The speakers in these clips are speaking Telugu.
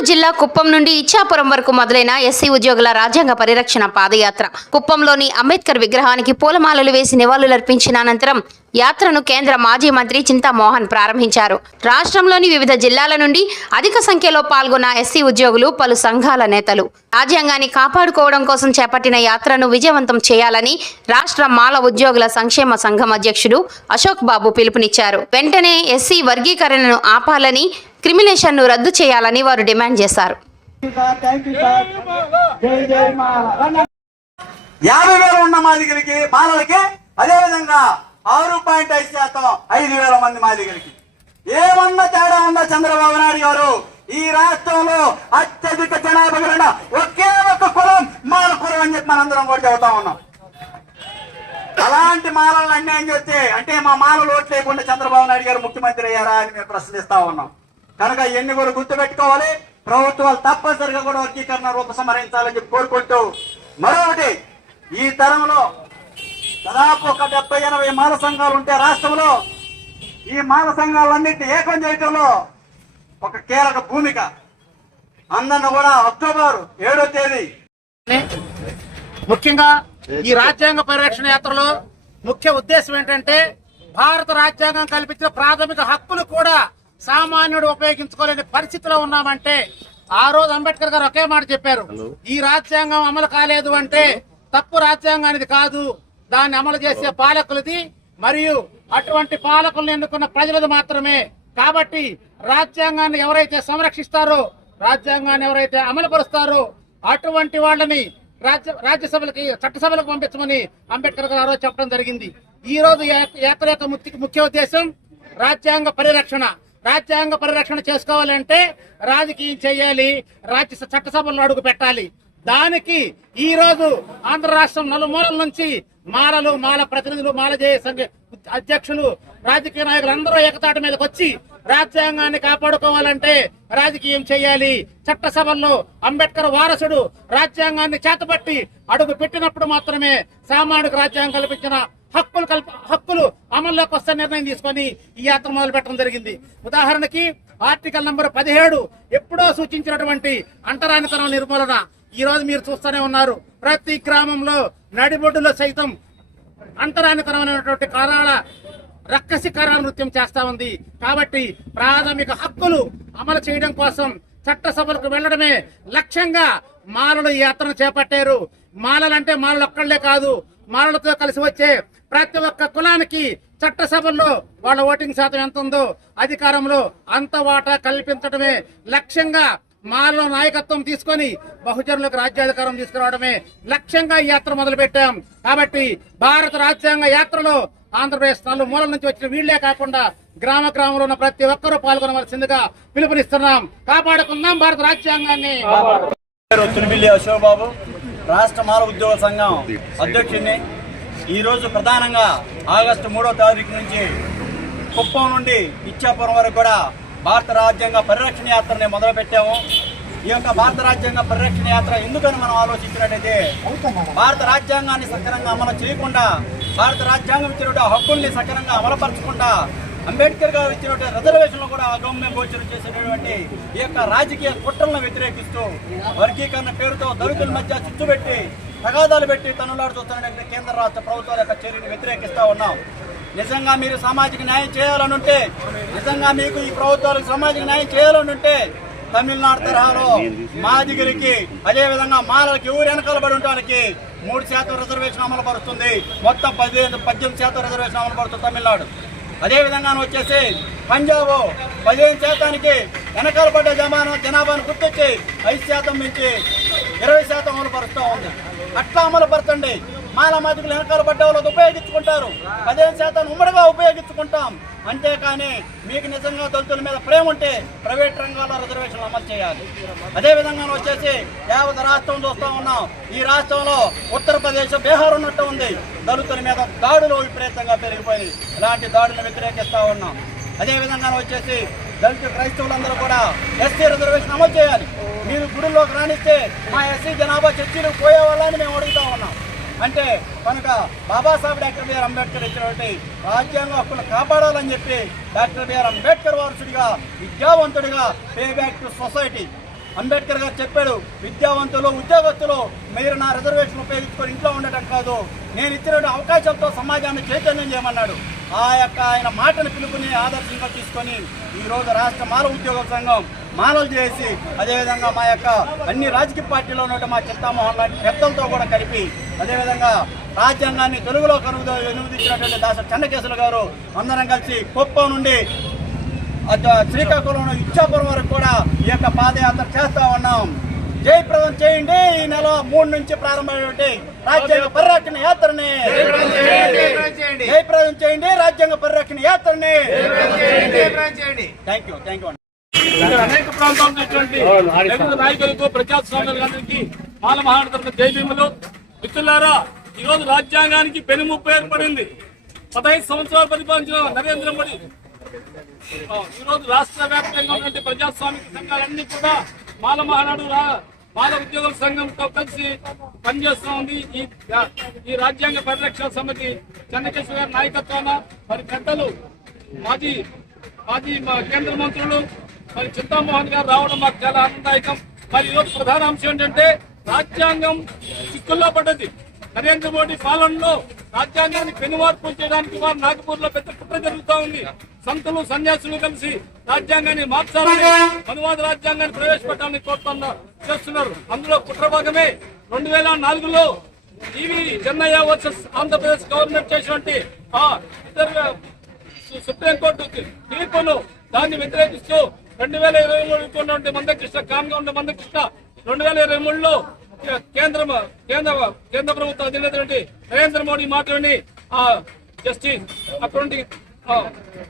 నెల్లూరు జిల్లా కుప్పం నుండి ఇచ్చాపురం వరకు మొదలైన ఎస్సీ ఉద్యోగుల రాజ్యాంగ పరిరక్షణ పాదయాత్ర. కుప్పంలోని అంబేద్కర్ విగ్రహానికి పూలమాలలు వేసి నివాళులర్పించిన అనంతరం యాత్రను కేంద్ర మాజీ మంత్రి చింతామోహన్ ప్రారంభించారు. రాష్ట్రంలోని వివిధ జిల్లాల నుండి అధిక సంఖ్యలో పాల్గొన్న ఎస్సీ ఉద్యోగులు పలు సంఘాల నేతలు. రాజ్యాంగాన్ని కాపాడుకోవడం కోసం చేపట్టిన యాత్రను విజయవంతం చేయాలని రాష్ట్ర మాల ఉద్యోగుల సంక్షేమ సంఘం అధ్యక్షుడు అశోక్ బాబు పిలుపునిచ్చారు. వెంటనే ఎస్సీ వర్గీకరణను ఆపాలని క్రిమినేషన్ను రద్దు చేయాలని వారు డిమాండ్ చేశారు. యాభై వేలు ఉన్న మాదిగలకి మాలలకి అదే విధంగా ఆరు పాయింట్ ఐదు శాతం ఐదు వేల మంది మాదిగలకి. ఏమన్నా తేడా ఉందా చంద్రబాబు నాయుడు గారు? ఈ రాష్ట్రంలో అత్యధిక జనాభా కలిగిన ఒకే ఒక్క కులం మాల కులం అని చెప్పి మనందరం కూడా చెబుతా ఉన్నాం. అలాంటి మాలలను అన్యాయం చేస్తే అంటే మా మాలలు ఓట్లేకుండా చంద్రబాబు నాయుడు గారు ముఖ్యమంత్రి అయ్యారా అని మేము ప్రశ్నిస్తా ఉన్నాం. కనుక ఇవన్నీ కూడా గుర్తుపెట్టుకోవాలి. ప్రభుత్వాలు తప్పనిసరిగా కూడా వర్గీకరణ రూపసంహరించాలని చెప్పి కోరుకుంటూ మరొకటి ఈ తరంలో దాదాపు ఒక డెబ్బై ఎనభై మాల సంఘాలు ఉంటే రాష్ట్రంలో ఈ మాల సంఘాలన్నింటి ఏకం చేయటంలో ఒక కీలక భూమిక. అందరిని కూడా అక్టోబర్ ఏడో తేదీ. ముఖ్యంగా ఈ రాజ్యాంగ పరిరక్షణ యాత్రలో ముఖ్య ఉద్దేశం ఏంటంటే భారత రాజ్యాంగం కల్పించిన ప్రాథమిక హక్కులు కూడా సామాన్యుడు ఉపయోగించుకోలేని పరిస్థితిలో ఉన్నామంటే ఆ రోజు అంబేద్కర్ గారు ఒకే మాట చెప్పారు. ఈ రాజ్యాంగం అమలు కాలేదు అంటే తప్పు రాజ్యాంగం అనేది కాదు. దాన్ని అమలు చేసే పాలకులది మరియు అటువంటి పాలకులను ఎన్నుకున్న ప్రజలది మాత్రమే. కాబట్టి రాజ్యాంగాన్ని ఎవరైతే సంరక్షిస్తారో రాజ్యాంగాన్ని ఎవరైతే అమలుపరుస్తారో అటువంటి వాళ్ళని రాజ్య రాజ్యసభలకి చట్టసభలకు పంపించమని అంబేద్కర్ గారు ఆ రోజు చెప్పడం జరిగింది. ఈ రోజు యాత్ర యొక్క ముఖ్య ఉద్దేశం రాజ్యాంగ పరిరక్షణ. రాజ్యాంగ పరిరక్షణ చేసుకోవాలంటే రాజకీయం చేయాలి రాజ్య చట్టసభల్లో అడుగు పెట్టాలి. దానికి ఈ రోజు ఆంధ్ర రాష్ట్రం నలుమూలల నుంచి మాలలు మాల ప్రతినిధులు మాల జయ సంఘ అధ్యక్షులు రాజకీయ నాయకులు అందరూ ఏకతాటి మీదకి వచ్చి రాజ్యాంగాన్ని కాపాడుకోవాలంటే రాజకీయం చేయాలి. చట్టసభల్లో అంబేద్కర్ వారసుడు రాజ్యాంగాన్ని చేతపట్టి అడుగు పెట్టినప్పుడు మాత్రమే సామాన్యుడికి రాజ్యాంగం కల్పించిన హక్కులు కల్ప హక్కులు అమల్లోకి వస్తే నిర్ణయం తీసుకొని ఈ యాత్ర మొదలు పెట్టడం జరిగింది. ఉదాహరణకి ఆర్టికల్ నంబర్ పదిహేడు ఎప్పుడో సూచించినటువంటి అంటరానితనం నిర్మూలన ఈ రోజు మీరు చూస్తూనే ఉన్నారు. ప్రతి గ్రామంలో నడిబొడ్డులో సైతం అంటరానితనమైనటువంటి కారాల రక్కసి కారాల నృత్యం చేస్తా ఉంది. కాబట్టి ప్రాథమిక హక్కులు అమలు చేయడం కోసం చట్టసభలకు వెళ్ళడమే లక్ష్యంగా మాలలు ఈ యాత్రను చేపట్టారు. మాలలంటే మాలలు ఒక్కళ్ళే కాదు మానవులతో కలిసి వచ్చే ప్రతి ఒక్క కులానికి చట్టసభల్లో వాళ్ళ ఓటింగ్ శాతం ఎంత ఉందో అధికారంలో అంత వాటా కల్పించడమే లక్ష్యంగా మాలో నాయకత్వం తీసుకొని బహుజనులకు రాజ్యాధికారం తీసుకురావడమే లక్ష్యంగా ఈ యాత్ర మొదలు పెట్టాం కాబట్టి భారత రాజ్యాంగ యాత్రలో ఆంధ్రప్రదేశ్ నలు మూల నుంచి వచ్చిన వీళ్ళే కాకుండా గ్రామ గ్రామంలో ఉన్న ప్రతి ఒక్కరూ పాల్గొనవలసిందిగా పిలుపునిస్తున్నాం. కాపాడుకుందాం భారత రాజ్యాంగాన్ని. రాష్ట్ర మాల ఉద్యోగ సంఘం అధ్యక్షుడిని ఈరోజు ప్రధానంగా ఆగస్టు మూడో తారీఖు నుంచి కుప్పం నుండి ఇచ్చాపురం వరకు కూడా భారత రాజ్యాంగ పరిరక్షణ యాత్రని మొదలుపెట్టాము. ఈ యొక్క భారత రాజ్యాంగ పరిరక్షణ యాత్ర ఎందుకని మనం ఆలోచించినట్టయితే భారత రాజ్యాంగాన్ని సక్రమంగా అమలు చేయకుండా భారత రాజ్యాంగం ఇచ్చినటువంటి హక్కుల్ని సక్రమంగా అమలుపరచకుండా అంబేద్కర్ గారు ఇచ్చినటువంటి రిజర్వేషన్లు కూడా అగమ్య గోచరం చేసినటువంటి ఈ యొక్క రాజకీయ కుట్రలను వ్యతిరేకిస్తూ వర్గీకరణ పేరుతో దళితుల మధ్య చిచ్చు పెట్టి తగాదాలు పెట్టి తనులాడుతున్నటువంటి కేంద్ర రాష్ట్ర ప్రభుత్వాల యొక్క చర్యను వ్యతిరేకిస్తూ ఉన్నాం. నిజంగా మీరు సామాజిక న్యాయం చేయాలనుంటే నిజంగా మీకు ఈ ప్రభుత్వాలకు సామాజిక న్యాయం చేయాలనుంటే తమిళనాడు తరహాలో మాదిగిరికి అదే విధంగా మాలలకి ఊరు వెనకాలబడి ఉండడానికి మూడు శాతం రిజర్వేషన్ అమలు పరుస్తుంది. మొత్తం పదిహేను పద్దెనిమిది శాతం రిజర్వేషన్ అమలు పడుతుంది తమిళనాడు. అదే విధంగా వచ్చేసి పంజాబ్ పదిహేను శాతానికి వెనకాల పడ్డ జమాను జనాభాను గుర్తొచ్చి ఐదు శాతం నుంచి ఇరవై శాతం అమలు పరుస్తూ ఉంది. అట్లా అమలు పరచండి మాల మాదికలు వెనకాల పడ్డ వాళ్ళకి ఉపయోగించుకుంటారు. పదిహేను శాతం ఉమ్మడిగా ఉపయోగించుకుంటాం. అంతేకాని మీకు నిజంగా దళితుల మీద ప్రేమ ఉంటే ప్రైవేట్ రంగాల్లో రిజర్వేషన్లు అమలు చేయాలి. అదే విధంగా వచ్చేసి యావత్ రాష్ట్రం చూస్తూ ఉన్నాం. ఈ రాష్ట్రంలో ఉత్తరప్రదేశ్ బీహార్ ఉన్నట్టు ఉంది. దళితుల మీద దాడులు విపరీతంగా పెరిగిపోయినాయి. ఇలాంటి దాడులను వ్యతిరేకిస్తా ఉన్నాం. అదేవిధంగా వచ్చేసి దళిత క్రైస్తవులందరూ కూడా ఎస్సీ రిజర్వేషన్ అమలు చేయాలి. మీరు గుడిలోకి రాణిస్తే మా ఎస్సీ జనాభా చర్చీలు పోయే వాళ్ళని మేము అడుగుతా ఉన్నాం. అంటే కనుక బాబాసాహెబ్ డాక్టర్ బిఆర్ అంబేద్కర్ ఇచ్చినటువంటి రాజ్యాంగ హక్కులు కాపాడాలని చెప్పి డాక్టర్ బిఆర్ అంబేద్కర్ వారసుడిగా విద్యావంతుడిగా pay back to society. Ambedkar garu చెప్పాడు విద్యావంతులు ఉద్యోగస్తులు మీరు నా రిజర్వేషన్ ఉపయోగించుకొని ఇంట్లో ఉండటం కాదు నేను ఇచ్చిన అవకాశంతో సమాజాన్ని చైతన్యం చేయమన్నాడు. ఆ యొక్క ఆయన మాటను పిలుపుని ఆదర్శంగా తీసుకొని ఈరోజు రాష్ట్ర మానవ ఉద్యోగ సంఘం మానవ చేసి అదేవిధంగా మా యొక్క అన్ని రాజకీయ పార్టీలో ఉన్న మా చింతామోహన్ లాంటి పెద్దలతో కూడా కలిపి అదేవిధంగా రాజ్యాంగాన్ని తెలుగులో కనుగొ ఎనుమదించినటువంటి దాస చెన్నకేశులు గారు అందరం కలిసి కుప్పం నుండి శ్రీకాకుళం ఇచ్చాపురం వరకు కూడా ఈ యొక్క పాదయాత్ర చేస్తా ఉన్నాం. జయప్రదం చేయండి. ఈ నెల మూడు నుంచి ప్రారంభమైనటువంటి రాజ్యాంగ పరిరక్షణ యాత్రని. జయప్రదం చేయండి. రాజ్యాంగ పరిరక్షణ యాత్రని. థ్యాంక్ యూ థ్యాంక్ యూ అనేక ప్రాంతాల ఉన్నటువంటి నాయకులకు ప్రజాస్వామ్యాలందరికీ మాల మహానాడు తరఫున జై భీములు. మిత్రులారా ఈ రోజు రాజ్యాంగానికి పెనుముప్పు ఏర్పడింది. పదహైదు సంవత్సరాలు పరిపాలించిన నరేంద్ర మోడీ. ఆ, ఈ రోజు రాష్ట్ర వ్యాప్తంగా ఉన్నటువంటి ప్రజాస్వామిక సంఘాలన్నీ కూడా మాల మహానాడు మాల ఉద్యోగుల సంఘంతో కలిసి పనిచేస్తా ఉంది. ఈ ఈ రాజ్యాంగ పరిరక్షణ సమితి చెన్నకేశ్వర గారి నాయకత్వాన మరి పెద్దలు మాజీ మాజీ కేంద్ర మంత్రులు మరి చింతామోహన్ గారు రావడం మాకు చాలా ఆనందదాయకం. మరి ఈరోజు ప్రధాన అంశం ఏంటంటే రాజ్యాంగం చిక్కుల్లో పడ్డది. నరేంద్ర మోడీ పాలనలో రాజ్యాంగాన్ని పెనుమార్పులు చేయడానికి వారు నాగపూర్లో పెద్ద కుట్ర జరుగుతా ఉంది. సంతులు సన్యాసులు కలిసి రాజ్యాంగాన్ని మార్చాలని అనువాద రాజ్యాంగాన్ని ప్రవేశపెట్టాలని కోరుతున్నారు చేస్తున్నారు. అందులో కుట్ర భాగమే రెండు వేల నాలుగులో TV Chennaiah versus Andhra Pradesh government చేసినటువంటి ఆ ఇద్దరు సుప్రీంకోర్టు తీర్పును దాన్ని వ్యతిరేకిస్తూ రెండు వేల ఇరవై మూడు ఉన్నటువంటి మందకృష్ణ కామ్గా ఉన్న మందకృష్ణ రెండు వేల ఇరవై మూడులో కేంద్ర కేంద్ర కేంద్ర ప్రభుత్వ అధినేత నరేంద్ర మోడీ మాట్లాడి ఆ జస్టిస్ అటువంటి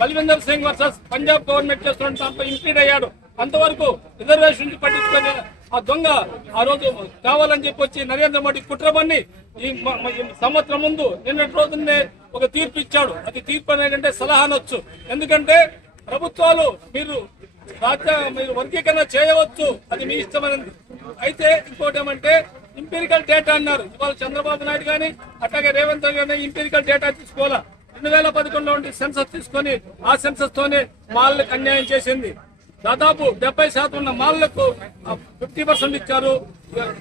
బల్విందర్ సింగ్ వర్సెస్ పంజాబ్ గవర్నమెంట్ చేస్తున్న దాంతో ఇంప్లీడ్ అయ్యాడు. అంతవరకు రిజర్వేషన్ పట్టించుకొని ఆ దొంగ ఆ రోజు కావాలని చెప్పి వచ్చి నరేంద్ర మోడీ కుట్రమని ఈ ఈ సంవత్సరం ముందు నిన్నటి రోజునే ఒక తీర్పు ఇచ్చాడు. అది తీర్పు అనేది సలహా అనొచ్చు ఎందుకంటే ప్రభుత్వాలు మీరు మీరు వర్గీకరణ చేయవచ్చు. అది మీ ఇష్టమైనది. అయితే ఇంకోటి ఏమంటే ఇంపీరికల్ డేటా అన్నారు. ఇవాళ చంద్రబాబు నాయుడు గాని అట్లాగే రేవంత్ గాని ఇంపీరికల్ డేటా తీసుకోవాలా? రెండు వేల పదకొండులో ఉండి సెన్సస్ తీసుకొని ఆ సెన్సస్ తోనే వాళ్ళకి అన్యాయం చేసింది. దాదాపు డెబ్బై శాతం ఉన్న మాళ్ళకు ఫిఫ్టీ పర్సెంట్ ఇచ్చారు.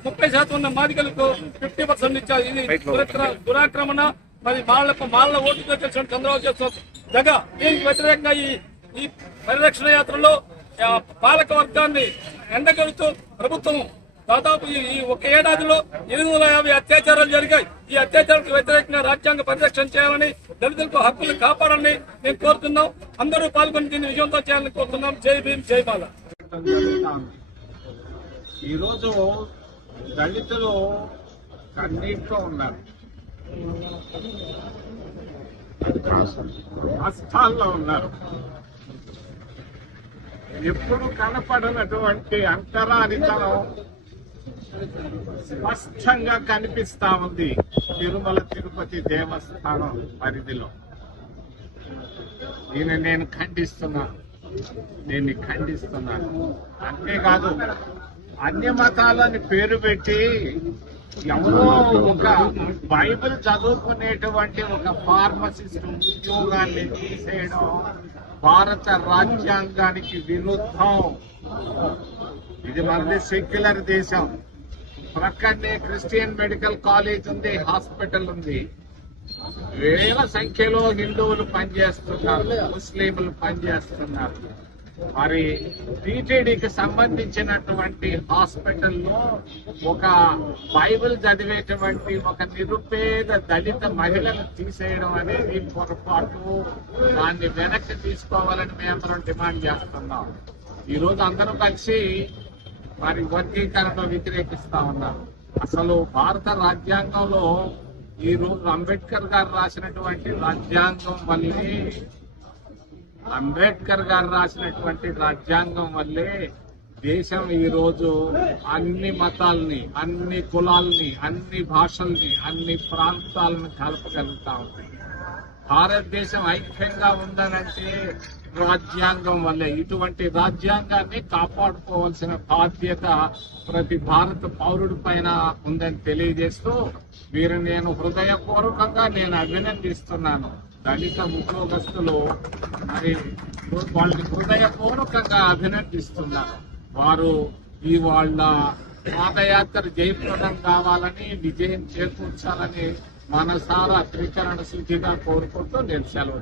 ముప్పై శాతం ఉన్న మాదికలకు ఫిఫ్టీ పర్సెంట్ ఇచ్చారు. ఇది దురాక్ర- దురాక్రమణ. మరి మాళ్ళకు మాళ్ళ ఓటుతో చేసిన చంద్రబాబు చేస్తున్న జగ. దీనికి వ్యతిరేకంగా ఈ పరిరక్షణ యాత్రలో పాలక వర్గాన్ని ఎండగడుతూ ప్రభుత్వం దాదాపు ఈ ఒక ఏడాదిలో ఎనిమిది వందల యాభై అత్యాచారాలు జరిగాయి. ఈ అత్యాచారాలకు వ్యతిరేకంగా రాజ్యాంగ పరిరక్షణ చేయాలని దళితులకు హక్కులు కాపాడాలని మేము కోరుతున్నాం. అందరూ పాల్గొని దీన్ని విజయంతో చేయాలని కోరుతున్నాం. జై భీం జై బాల. ఈరోజు దళితులు కన్నీటిలో ఉన్నారు. కష్టాల్లో ఉన్నారు. ఎప్పుడు కనపడనటువంటి అంతరానితనం స్పష్టంగా కనిపిస్తా ఉంది తిరుమల తిరుపతి దేవస్థానం పరిధిలో. దీన్ని నేను ఖండిస్తున్నాను. దీన్ని ఖండిస్తున్నాను. అంతేకాదు అన్య మతాలని పేరు పెట్టి ఎవరో ఒక బైబిల్ చదువుకునేటువంటి ఒక ఫార్మసిస్ట్ ఉద్యోగాన్ని తీసేయడం భారత రాజ్యాంగానికి విరుద్ధం. ఇది మనది సెక్యులర్ దేశం. ప్రక్కనే క్రిస్టియన్ మెడికల్ కాలేజ్ ఉంది హాస్పిటల్ ఉంది. వేల సంఖ్యలో హిందువులు పనిచేస్తున్నారు ముస్లింలు పనిచేస్తున్నారు. మరి టీటీడీకి సంబంధించినటువంటి హాస్పిటల్లో ఒక బైబిల్ చదివేటువంటి ఒక నిరుపేద దళిత మహిళను తీసేయడం అనేది పొరపాటు. దాన్ని వెనక్కి తీసుకోవాలని మేము డిమాండ్ చేస్తున్నాం. ఈ రోజు అందరూ కలిసి మరి వర్గీకరణ వ్యతిరేకిస్తా ఉన్నారు. అసలు భారత రాజ్యాంగంలో ఈ రోజు అంబేద్కర్ గారు రాసినటువంటి రాజ్యాంగం వల్లే అంబేద్కర్ గారు రాసినటువంటి రాజ్యాంగం వల్లే దేశం ఈ రోజు అన్ని మతాల్ని అన్ని కులాల్ని అన్ని భాషల్ని అన్ని ప్రాంతాలను కలపగలుగుతా ఉంది. భారతదేశం ఐక్యంగా ఉందనంటే రాజ్యాంగం వల్లే ఇటువంటి రాజ్యాంగాన్ని కాపాడుకోవాల్సిన బాధ్యత ప్రతి భారత పౌరుడి పైన ఉందని తెలియజేస్తూ వీరు నేను హృదయపూర్వకంగా నేను అభినందిస్తున్నాను. దళిత ఉద్యోగస్తులు మరి వాళ్ళని హృదయపూర్వకంగా అభినందిస్తున్నారు. వారు ఇవాళ పాదయాత్ర జయప్రదం కావాలని విజయం చేకూర్చాలని మనసారా త్రికరణ శుద్ధిగా కోరుకుంటూ నేను సెలవు